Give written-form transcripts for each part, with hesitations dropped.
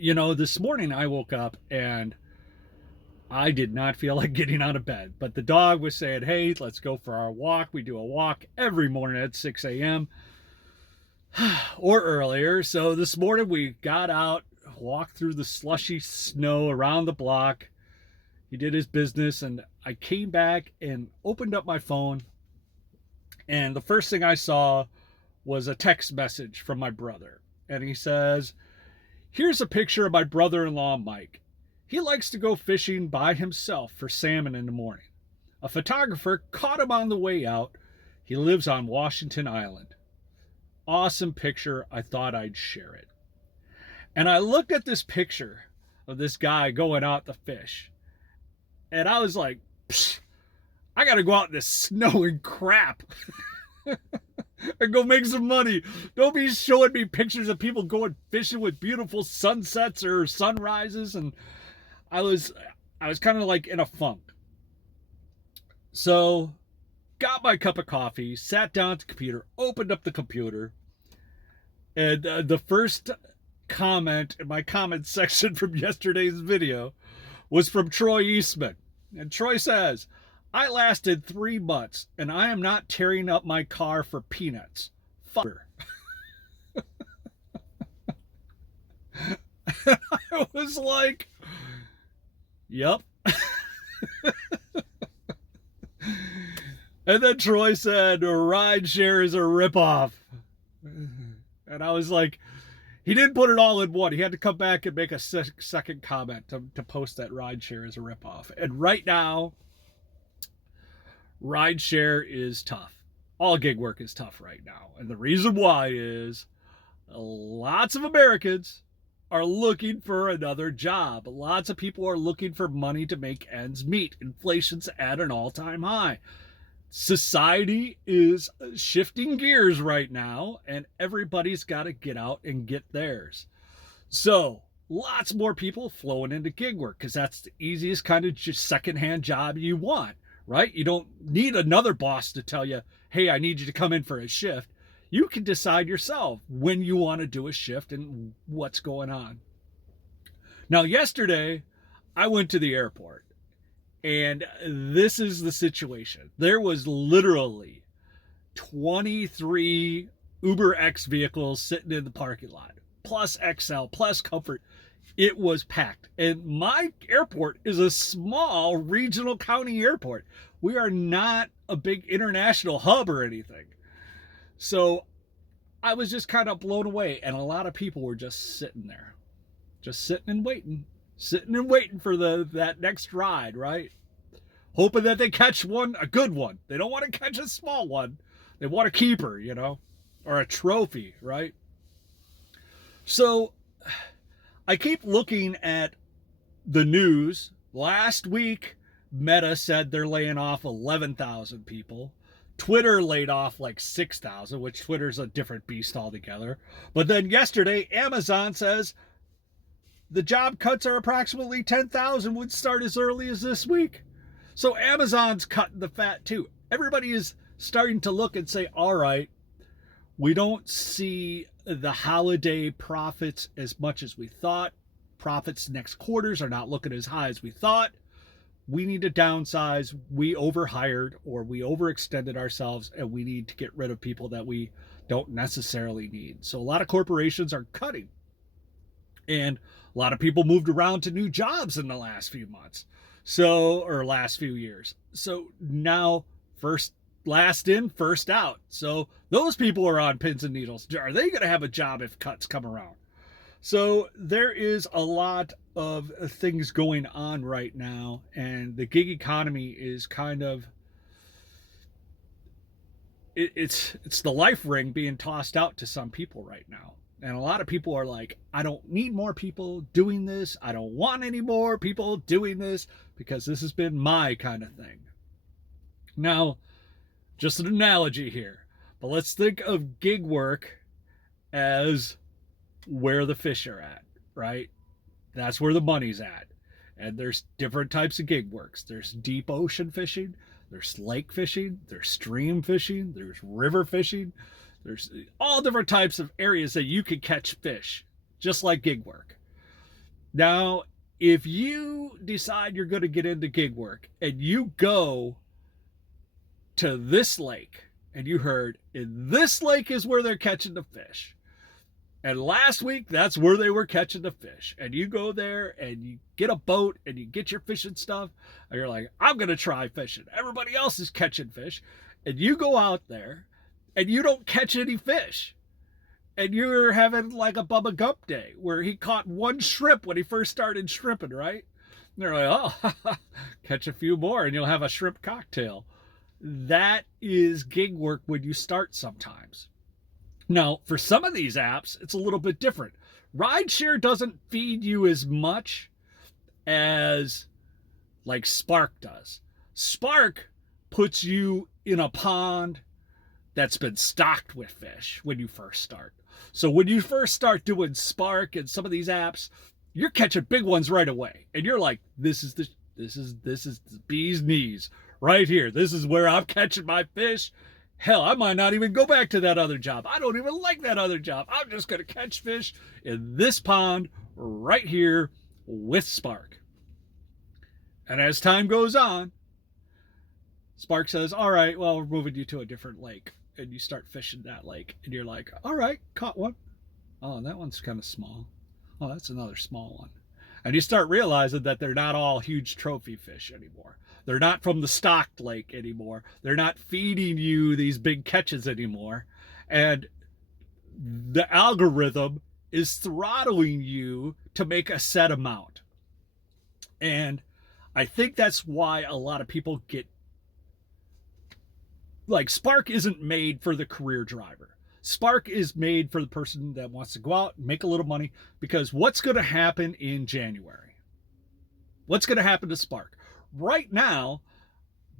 This morning I woke up and I did not feel like getting out of bed, but the dog was saying, "Hey, let's go for our walk." We do a walk every morning at 6 a.m. or earlier. So this morning we got out, walked through the slushy snow around the block. He did his business, and I came back and opened up my phone. And the first thing I saw was a text message from my brother. And he says, "Here's a picture of my brother in law, Mike. He likes to go fishing by himself for salmon in the morning. A photographer caught him on the way out. He lives on Washington Island. Awesome picture. I thought I'd share it." And I looked at this picture of this guy going out to fish. And I was like, Psh, I got to go out in this snow and crap and go make some money. Don't be showing me pictures of people going fishing with beautiful sunsets or sunrises. And I was kind of like in a funk. So got my cup of coffee, sat down at the computer, opened up the computer, and the first comment in my comment section from yesterday's video was from Troy Eastman. And Troy says, "I lasted 3 months and I am not tearing up my car for peanuts. Fucker." I was like, yep. And then Troy said, "Rideshare is a ripoff." And I was like, he didn't put it all in one. He had to come back and make a second comment to post that rideshare is a ripoff. And right now, rideshare is tough. All gig work is tough right now. And the reason why is lots of Americans are looking for another job. Lots of people are looking for money to make ends meet. Inflation's at an all-time high. Society is shifting gears right now, and everybody's got to get out and get theirs. So lots more people flowing into gig work because that's the easiest kind of just secondhand job you want, right? You don't need another boss to tell you, "Hey, I need you to come in for a shift." You can decide yourself when you want to do a shift and what's going on. Now, yesterday, I went to the airport. And this is the situation. There was literally 23 Uber X vehicles sitting in the parking lot, plus XL, plus Comfort. It was packed. And my airport is a small regional county airport. We are not a big international hub or anything. So I was just kind of blown away. And a lot of people were just sitting there, just sitting and waiting for that next ride, right? Hoping that they catch a good one. They don't want to catch a small one. They want a keeper, or a trophy, right? So I keep looking at the news. Last week, Meta said they're laying off 11,000 people. Twitter laid off like 6,000, which Twitter's a different beast altogether. But then yesterday, Amazon says the job cuts are approximately 10,000, would start as early as this week. So Amazon's cutting the fat too. Everybody is starting to look and say, all right, we don't see the holiday profits as much as we thought. Profits next quarters are not looking as high as we thought. We need to downsize. We overhired or we overextended ourselves, and we need to get rid of people that we don't necessarily need. So a lot of corporations are cutting. And a lot of people moved around to new jobs in the last few months. Or last few years. So now last in, first out. So those people are on pins and needles. Are they going to have a job if cuts come around? So there is a lot of things going on right now. And the gig economy is kind of, it's the life ring being tossed out to some people right now. And a lot of people are like, I don't need more people doing this. I don't want any more people doing this because this has been my kind of thing. Now, just an analogy here, but let's think of gig work as where the fish are at, right? That's where the money's at. And there's different types of gig works. There's deep ocean fishing. There's lake fishing. There's stream fishing. There's river fishing. There's all different types of areas that you can catch fish, just like gig work. Now, if you decide you're going to get into gig work and you go to this lake and you heard in this lake is where they're catching the fish, and last week that's where they were catching the fish, and you go there and you get a boat and you get your fishing stuff and you're like, I'm going to try fishing, everybody else is catching fish, and you go out there and you don't catch any fish, and you're having like a Bubba Gump day where he caught one shrimp when he first started shrimping, right? And they're like, oh, catch a few more and you'll have a shrimp cocktail. That is gig work when you start sometimes. Now, for some of these apps, it's a little bit different. Rideshare doesn't feed you as much as like Spark does. Spark puts you in a pond that's been stocked with fish when you first start. So when you first start doing Spark and some of these apps, you're catching big ones right away. And you're like, this is the bee's knees right here. This is where I'm catching my fish. Hell, I might not even go back to that other job. I don't even like that other job. I'm just going to catch fish in this pond right here with Spark. And as time goes on, Spark says, all right, well, we're moving you to a different lake. And you start fishing that lake. And you're like, all right, caught one. Oh, that one's kind of small. Oh, that's another small one. And you start realizing that they're not all huge trophy fish anymore. They're not from the stocked lake anymore. They're not feeding you these big catches anymore. And the algorithm is throttling you to make a set amount. And I think that's why a lot of people get, like, Spark isn't made for the career driver. Spark is made for the person that wants to go out and make a little money, because what's going to happen in January? What's going to happen to Spark? Right now,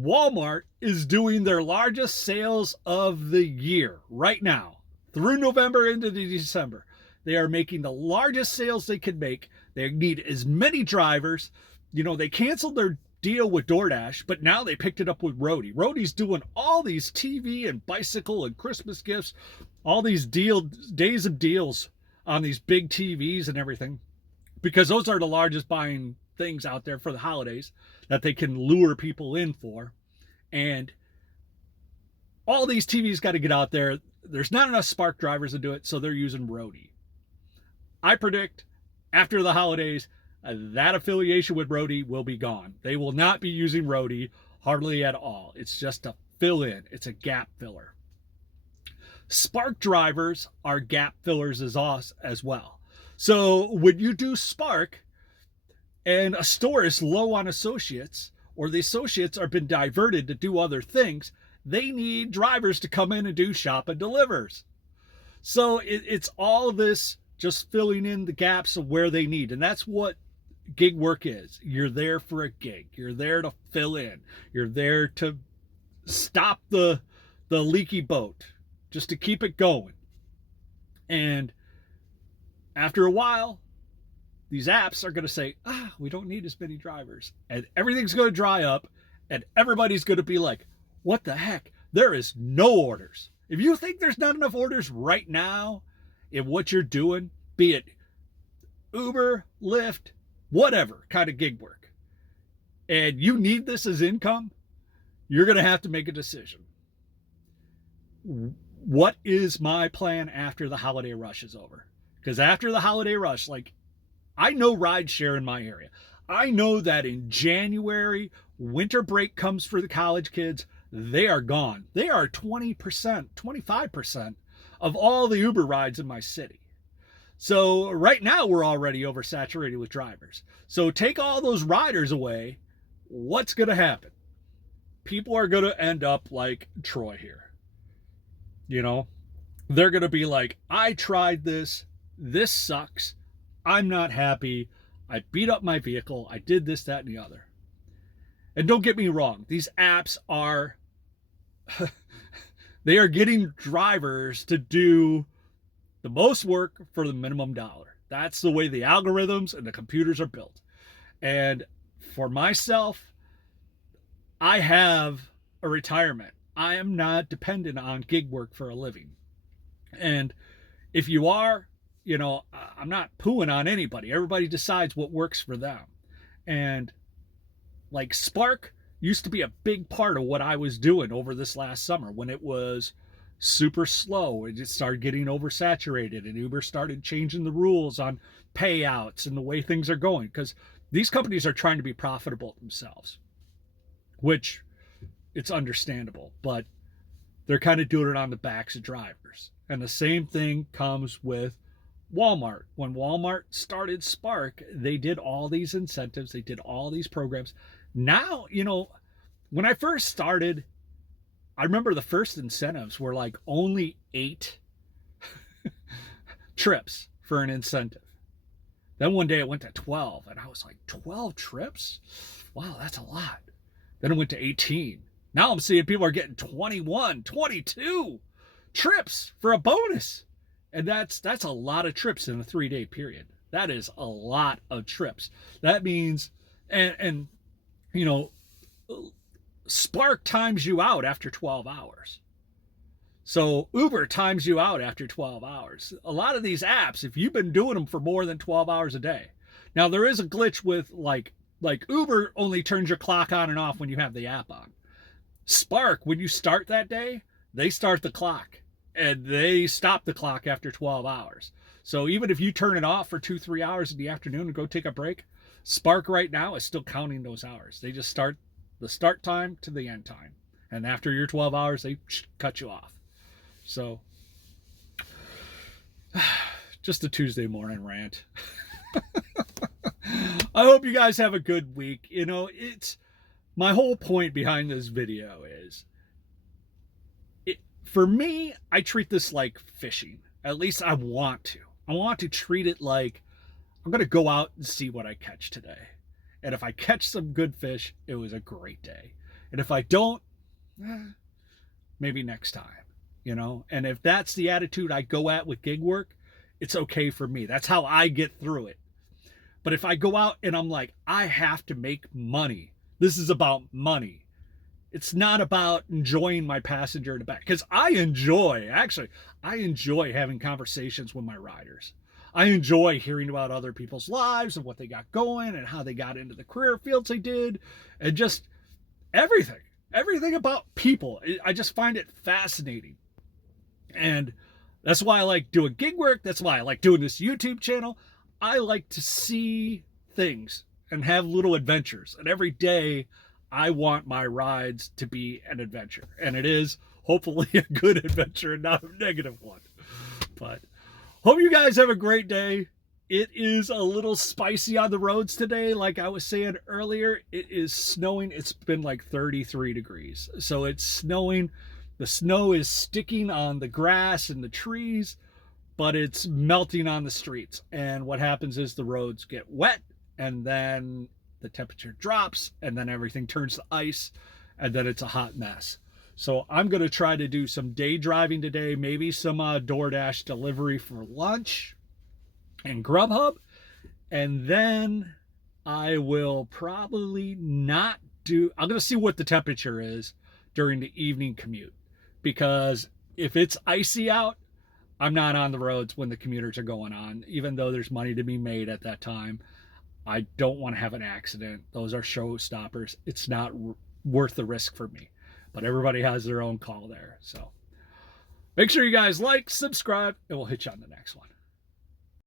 Walmart is doing their largest sales of the year right now, through November into December. They are making the largest sales they can make. They need as many drivers. You know, they canceled their deal with DoorDash, but now they picked it up with Roadie. Roadie's doing all these TV and bicycle and Christmas gifts, all these days of deals on these big TVs and everything, because those are the largest buying things out there for the holidays that they can lure people in for. And all these TVs got to get out there. There's not enough Spark drivers to do it, so they're using Roadie. I predict after the holidays, that affiliation with Roadie will be gone. They will not be using Roadie hardly at all. It's just a fill in. It's a gap filler. Spark drivers are gap fillers as well. So when you do Spark and a store is low on associates, or the associates are been diverted to do other things, they need drivers to come in and do shop and delivers. So it's all this just filling in the gaps of where they need. And that's what gig work is. You're there for a gig. You're there to fill in. You're there to stop the leaky boat, just to keep it going. And after a while, these apps are going to say, we don't need as many drivers. And everything's going to dry up, and everybody's going to be like, what the heck? There is no orders. If you think there's not enough orders right now in what you're doing, be it Uber, Lyft, whatever kind of gig work, and you need this as income, you're going to have to make a decision. What is my plan after the holiday rush is over? Because after the holiday rush, like, I know rideshare in my area. I know that in January, winter break comes for the college kids. They are gone. They are 20%, 25% of all the Uber rides in my city. So right now we're already oversaturated with drivers. So take all those riders away. What's going to happen? People are going to end up like Troy here. You know, they're going to be like, I tried this. This sucks. I'm not happy. I beat up my vehicle. I did this, that, and the other. And don't get me wrong. These apps are, they are getting drivers to do the most work for the minimum dollar. That's the way the algorithms and the computers are built. And for myself, I have a retirement. I am not dependent on gig work for a living. And if you are, I'm not pooing on anybody. Everybody decides what works for them. And like Spark used to be a big part of what I was doing over this last summer when it was super slow. It just started getting oversaturated, and Uber started changing the rules on payouts and the way things are going, because these companies are trying to be profitable themselves, which it's understandable, but they're kind of doing it on the backs of drivers. And the same thing comes with Walmart. When Walmart started Spark, they did all these incentives, they did all these programs. Now, when I first started, I remember the first incentives were like only 8 trips for an incentive. Then one day it went to 12, and I was like, 12 trips? Wow, that's a lot. Then it went to 18. Now I'm seeing people are getting 21, 22 trips for a bonus. And that's a lot of trips in a 3-day period. That is a lot of trips. That means, and Spark times you out after 12 hours. So Uber times you out after 12 hours. A lot of these apps, if you've been doing them for more than 12 hours a day. Now there is a glitch with like Uber only turns your clock on and off when you have the app on. Spark, when you start that day, they start the clock and they stop the clock after 12 hours. So even if you turn it off for 2-3 hours in the afternoon and go take a break, Spark right now is still counting those hours. They just start the start time to the end time. And after your 12 hours, they cut you off. So just a Tuesday morning rant. I hope you guys have a good week. It's my whole point behind this video is for me, I treat this like fishing. At least I want to. I want to treat it like I'm going to go out and see what I catch today. And if I catch some good fish, it was a great day. And if I don't, maybe next time, And if that's the attitude I go at with gig work, it's okay for me. That's how I get through it. But if I go out and I'm like, I have to make money. This is about money. It's not about enjoying my passenger in the back. Because I enjoy having conversations with my riders. I enjoy hearing about other people's lives and what they got going and how they got into the career fields they did. And just everything about people. I just find it fascinating. And that's why I like doing gig work. That's why I like doing this YouTube channel. I like to see things and have little adventures. And every day I want my rides to be an adventure. And it is hopefully a good adventure and not a negative one. But hope you guys have a great day. It is a little spicy on the roads today. Like I was saying earlier, it is snowing. It's been like 33 degrees. So it's snowing. The snow is sticking on the grass and the trees, but it's melting on the streets. And what happens is the roads get wet, and then the temperature drops, and then everything turns to ice, and then it's a hot mess. So I'm going to try to do some day driving today, maybe some DoorDash delivery for lunch and Grubhub. And then I will probably not do, I'm going to see what the temperature is during the evening commute. Because if it's icy out, I'm not on the roads when the commuters are going on, even though there's money to be made at that time. I don't want to have an accident. Those are showstoppers. It's not worth the risk for me. But everybody has their own call there. So make sure you guys like, subscribe, and we'll hit you on the next one.